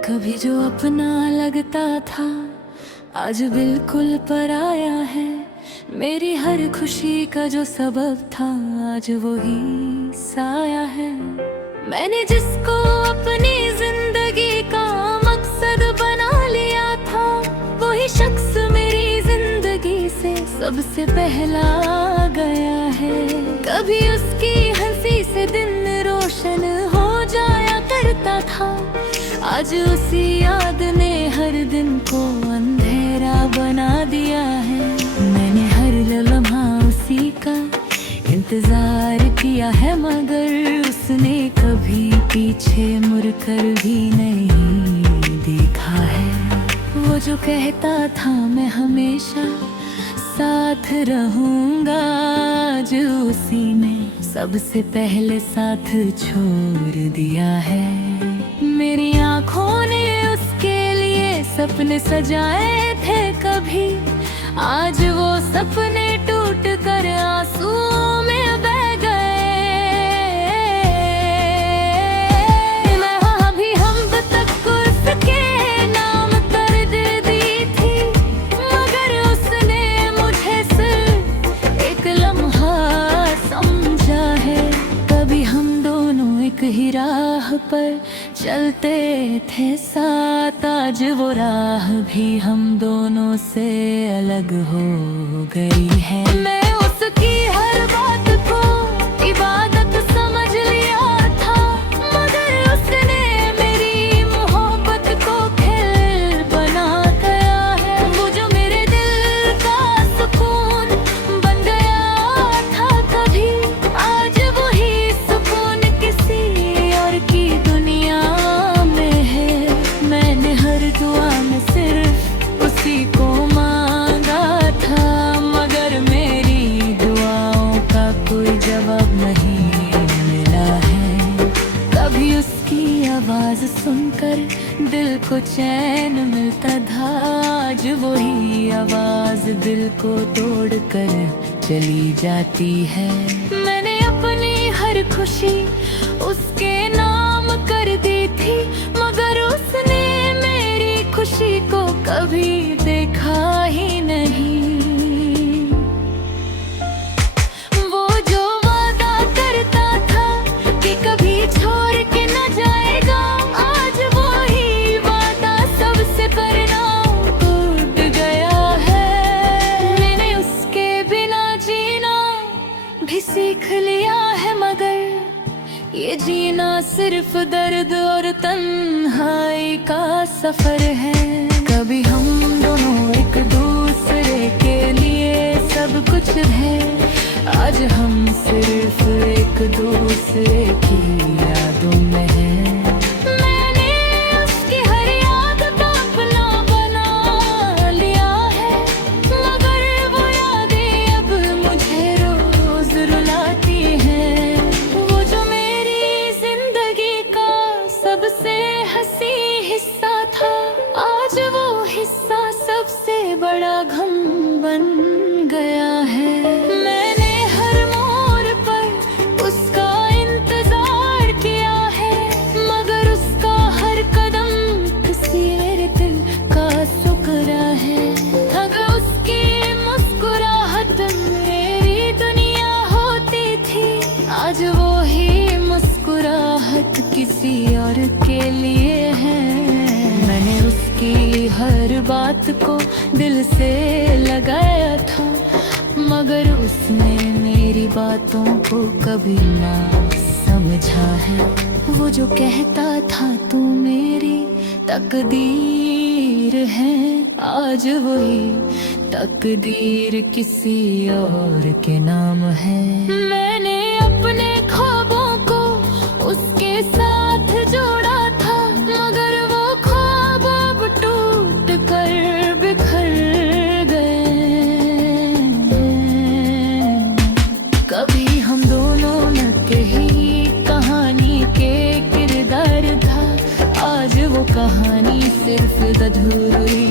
कभी जो अपना लगता था आज बिल्कुल पराया है। मेरी हर खुशी का जो सबब था आज वही साया है। मैंने जिसको अपनी जिंदगी का मकसद बना लिया था वही शख्स मेरी जिंदगी से सबसे पहला गया है। कभी उसकी हंसी से दिन रोशन हो जाया करता था, आज उसी याद ने हर दिन को अंधेरा बना दिया है। मैंने हर लम्हा उसी का इंतजार किया है, मगर उसने कभी पीछे मुड़कर भी नहीं देखा है। वो जो कहता था मैं हमेशा साथ रहूंगा, आज उसी ने सबसे पहले साथ छोड़ दिया है। मेरी आँखों ने उसके लिए सपने सजाए थे कभी, आज वो सपने टूट कर आंसुओं में बह गए। मैं अभी हम तक उसके नाम कर दी थी, मगर उसने मुझे सिर्फ एक लम्हा समझा है। कभी हम दोनों एक ही राह पर चलते थे साथ, आज वो राह भी हम दोनों से अलग हो गई है। मैं उसकी हर बात को इबादत समझ लिया था, मगर उसने मेरी मोहब्बत को खेल बना गया है। वो जो मेरे दिल का सुकून बन गया था कभी, आज वही सुकून किसी और की दुनिया में है। मैंने हर दुआ में सिर्फ उसी को मांगा था, मगर मेरी दुआओं का कोई जवाब नहीं मिला है। कभी उसकी आवाज सुनकर दिल को चैन मिलता था, आज वही आवाज दिल को तोड़कर चली जाती है। मैंने अपनी हर खुशी उसके नाम कर दी थी, मगर उसने मेरी खुशी को कभी देखा ही नहीं। वो जो वादा करता था कि कभी छोड़ के न जाएगा, आज वही वादा सबसे परिणाम टूट गया है। मैंने उसके बिना जीना भी सीख लिया है, मगर ये जीना सिर्फ दर्द और तन्हाई का सफर है। कभी हम दोनों एक दूसरे के लिए सब कुछ है, आज हम सिर्फ एक दूसरे की यादों में हैं। मैंने उसकी हर याद को अपना बना लिया है, मगर वो यादें अब मुझे रोज रुलाती हैं। वो जो मेरी जिंदगी का सबसे हंसी हिस्सा था, आज वो हिस्सा सबसे बड़ा गम बन गया है। मैंने हर मोड़ पर उसका इंतजार किया है, मगर उसका हर कदम किसी मेरे दिल का शुक्र है। अगर उसकी मुस्कुराहट मेरी दुनिया होती थी, आज वो ही मुस्कुराहट किसी और के लिए है। मैंने उसकी हर बात को दिल से लगाया था, मगर उसने मेरी बातों को कभी ना समझा है। वो जो कहता था तू मेरी तकदीर है, आज वही तकदीर किसी और के नाम है। मैंने अपने ख्वाबों को उसके साथ जोड़ा था, मगर वो ख्वाब अब टूट कर बिखर गए। कभी हम दोनों न कही कहानी के किरदार था, आज वो कहानी सिर्फ अधूरी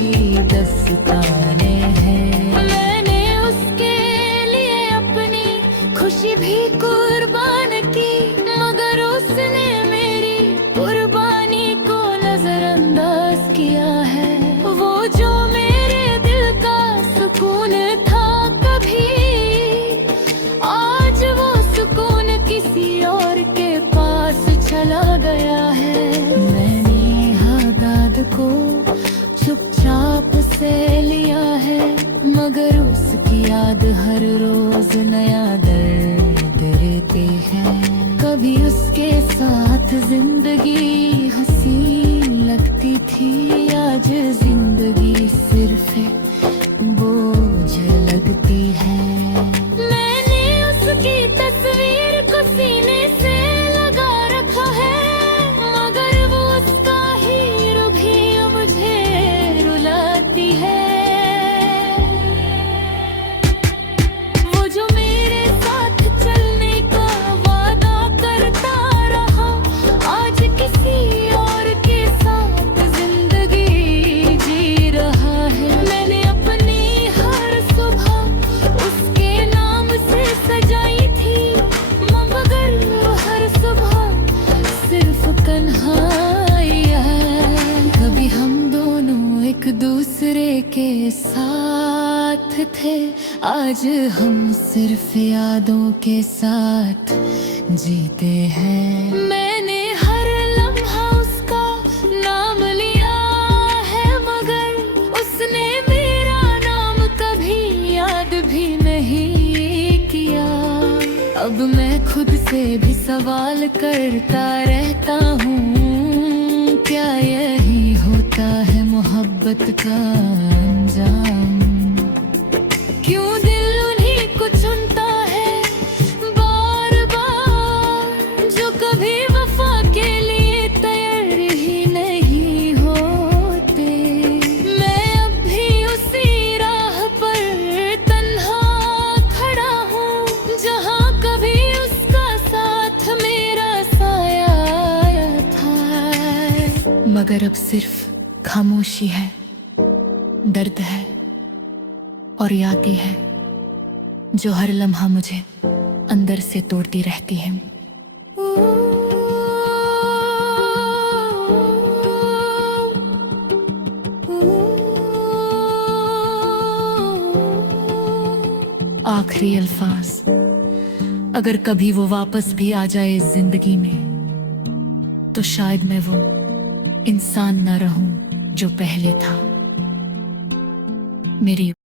दस्ताने हैं। मैंने उसके लिए अपनी खुशी भी कुर्बान मगर उसकी याद हर रोज नया दर्द देती है। कभी उसके साथ जिंदगी हंसी लगती थी, आज जिंदगी सिर्फ एक बोझ लगती है। मैंने उसकी तस्वीर को सीने से लगा रखा है, मगर वो उसका हीरो भी मुझे रुलाती है। वो जो मेरे साथ चलने का वादा करता रहा, आज किसी और के साथ जिंदगी जी रहा है। मैंने अपनी हर सुबह उसके नाम से सजाई थी, मगर हर सुबह सिर्फ तन्हाई है। कभी हम दोनों एक दूसरे के साथ थे, आज हम सिर्फ यादों के साथ जीते हैं। मैंने हर लम्हा उसका नाम लिया है, मगर उसने मेरा नाम कभी याद भी नहीं किया। अब मैं खुद से भी सवाल करता रहता हूँ, क्या यही होता है मोहब्बत का अंजाम? क्यों दिल उन्हीं को चुनता है बार बार, जो कभी वफा के लिए तैयार ही नहीं होते। मैं अब भी उसी राह पर तन्हा खड़ा हूँ, जहाँ कभी उसका साथ मेरा साया आया था। मगर अब सिर्फ खामोशी है, दर्द है और यादें है, जो हर लम्हा मुझे अंदर से तोड़ती रहती है। आखिरी अल्फाज, अगर कभी वो वापस भी आ जाए इस जिंदगी में, तो शायद मैं वो इंसान ना रहूं जो पहले था। मेरी